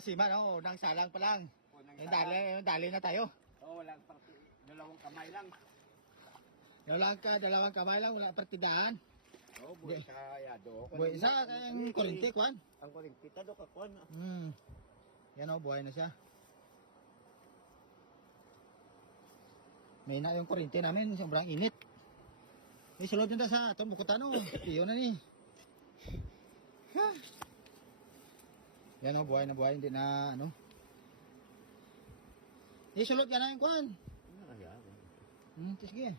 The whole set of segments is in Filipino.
kasiman, oh, nang salang pa lang. Unang Yung dali na tayo. Oo, walang dalawang kamay lang. Dalawang kamay lang, wala partidaan. Oo, buhay kaya do. Buhay isa, kayang kurinti, kwan. Ang kurinti, tado ka, kwan. Yan, oh, buhay na siya. May na yung kurinti namin, sobrang init. Sulod na sa itong bukutan, oh. Piyo na ni. Yan, oh, buhay na buhay, hindi na, ano. Sulod ka na yung kwan. Sige.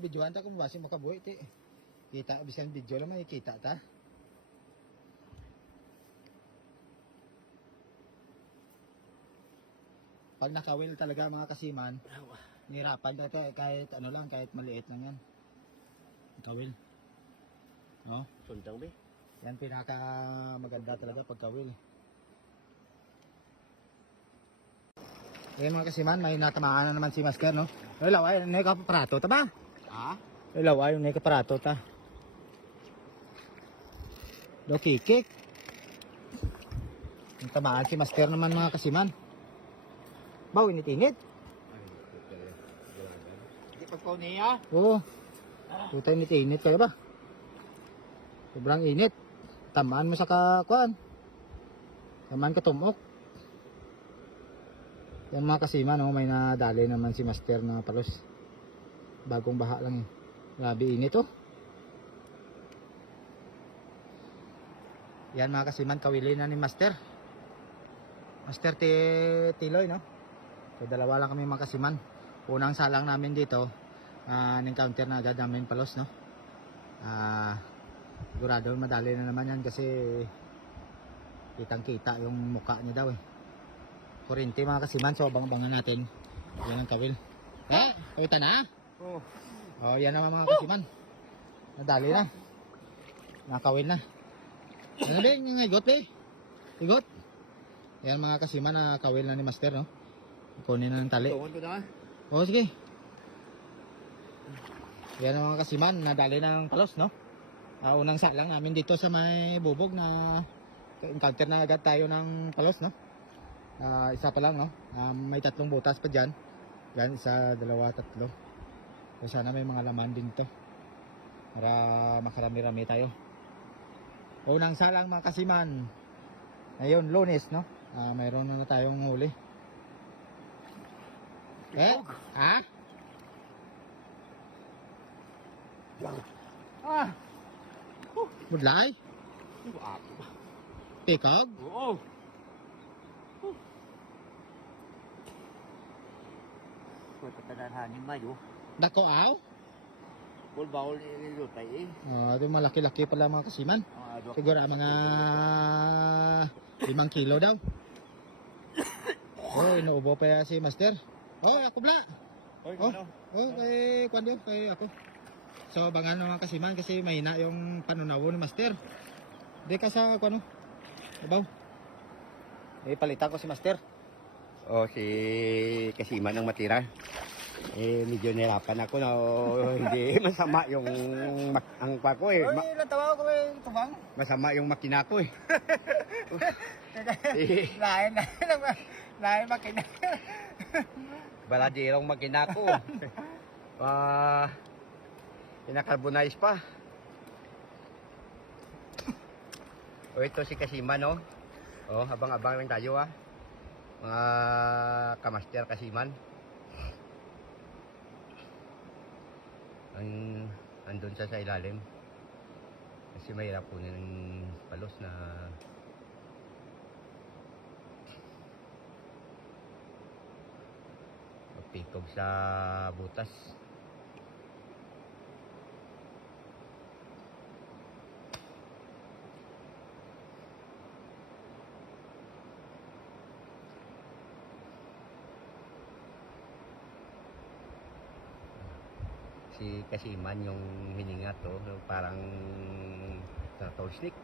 Videohan ta kung basing makabuhi, ti. Kita, bisan video lang, may kita ta. Pag nakawil talaga mga kasiman, nihirapan talaga kahit ano lang, kahit maliit lang yan. Kawil. No? Sundang be. Yan pinaka maganda talaga pag kawil. Mga kasiman, may natamaan na naman si Masker, no? Laway, may kaparato ta ba? Ha? Laway, may kaparato ta. Do kikik. Yung tamaan si Masker naman mga kasiman. Baw, init-init. Di pa ko niya? Oo. Tuta init-init kayo ba? Sobrang init. Tamaan mo sa kakuan. Tamaan ka tumok. Yan mga kasiman, oh, may nadali naman si Master na palos. Bagong baha lang eh. Grabe init oh. Yan mga kasiman, kawili na ni Master. Master Tiloy, no? So dalawa lang kami mga kasiman. Unang salang namin dito, in-encounter na agad namin palos, no? Sigurado madali na naman yan kasi kitang kita yung mukha niya daw eh. Kurinti mga kasiman, so abang-abangan natin. Yan ang kawil. Kawitan na? Oo. Oh, yan naman mga kasiman. Nadali na. Nakawil na. Ano din yung igot eh? Igot. Yan mga kasiman, nakawil na ni Master, no? Kunin na ng tali. Tungan ko na. Oo, sige. Yan ang mga kasiman, nadali na ng palos, no? Unang salang namin dito sa may bubog na encounter na agad tayo ng palos, no? Isa pa lang, no? May 3 butas pa dyan. Yan, 1, 2, 3. So sana may mga laman din to para makarami-rami tayo. Unang salang mga kasiman. Ngayon, Lunes, no? Mayroon na tayong huli. Ha? Budlay? Pikag? Oo. Kung katanahanin mayo, Dako aw? kung bawal nilutay eh. Ito malaki-laki pala mga kasiman. Siguro mga 5 kilo daw. Oh, inuubo pa si Master. Oh, ako bla. Kay kwando, kay ako. So, abangan mga kasiman kasi mahina yung panunawo ni Master. Di ka sa kwano? Abaw. Palitan ko si Master. Si Kasiman ang matira. Medyo nirapan ako na hindi masama yung ang pa ko eh. Ilan tawa ko tubang? Masama yung makina ko eh. Lain makina. Baladirong makina ko. Pinakarbonize pa. Ito si Kasiman, no? Abang-abang lang tayo mga kamaster Kasiman. Andun siya sa ilalim kasi mahirap kunin ng palos na magpikog sa butas. Si Kasiman yung hininga to, parang turtle snake.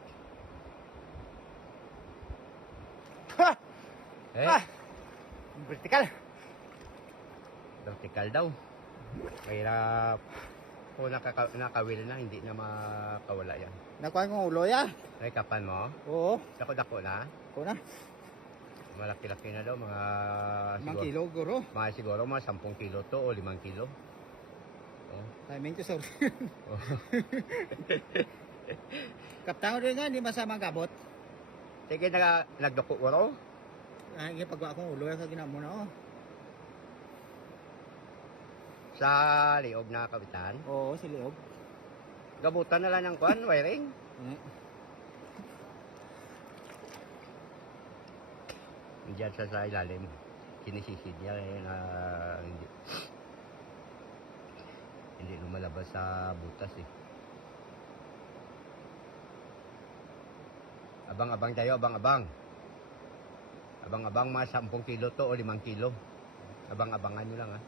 Vertical. Vertical daw. Mahirap. Kung nakawil na, hindi na makawala yan. Nakuha kong ulo ya. Ay, kapan mo? Oo. Dako-dako na. Ako na. Malaki-laki na daw, mga 5 kilo, guro. siguro mga 10 kilo to o 5 kilo. Oh. Timing to, sir. Oh. Kaptao rin nga, hindi masama gabot. Sige, nagdoko ko raw. Ay, pag akong ulo, yung ginamo na, oh. Sa liog na kapitan. Oo, si Leog. Gabutan na lang ng kwan, wiring. Diyan sa ilalim. Sinisisid niya na hindi lumalabas sa butas eh. Abang-abang tayo, abang-abang. Abang-abang mga 10 kilo to o 5 kilo. Abang-abangan nyo lang ha.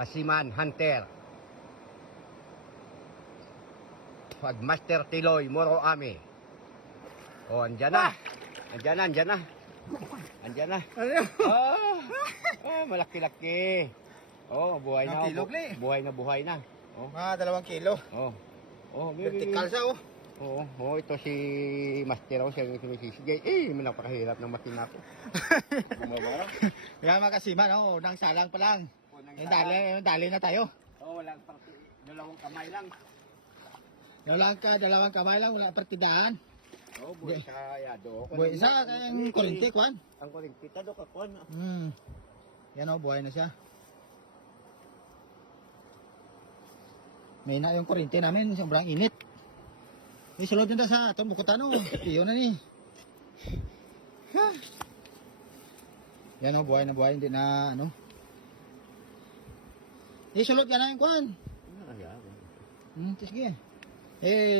Kasiman Hunter. Pagmaster Tiloy, Moro Ame. Oh, andyan na. Andyan na, andyan na. Andyan na. Oh, malaki-laki. Oh, buhay na. Kilog na eh. Buhay na. Oh, Mga 2 kilo. oh. Oh, Vertical siya, oh. Oo, ito si Master ako, siya yung sinisisi. Napakahirap ng makina ko. Bumaba. Yan mga kasiman, oh, nang salang pa lang. Yung dali na tayo. Oo, walang dalawang kamay lang. Dalawang kamay lang, wala partidaan. Oo, buhay sa yado. Buhay isa, kayang kurinti, kwan. Ang kurinti, tado ka, kwan. Yan, oh, buhay na siya. May na yung kurinti namin, sobrang init. Sulod na sa itong bukutan, oh. Piyo na ni. Yan, oh, buhay na buhay, hindi na, ano. Sulod ka na yung kwan. Sige.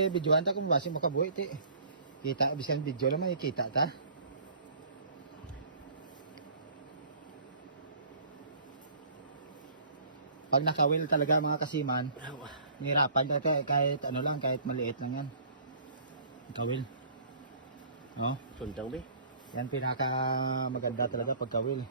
Videoan ta kung basi makabuhi, ti. Kita, bisan video lang, may kita ta. Pag nakawil talaga mga kasiman, nihirapan talaga kahit ano lang, kahit maliit lang yan. Kawil. No? Sundang be. Yan pinaka maganda talaga pag kawil.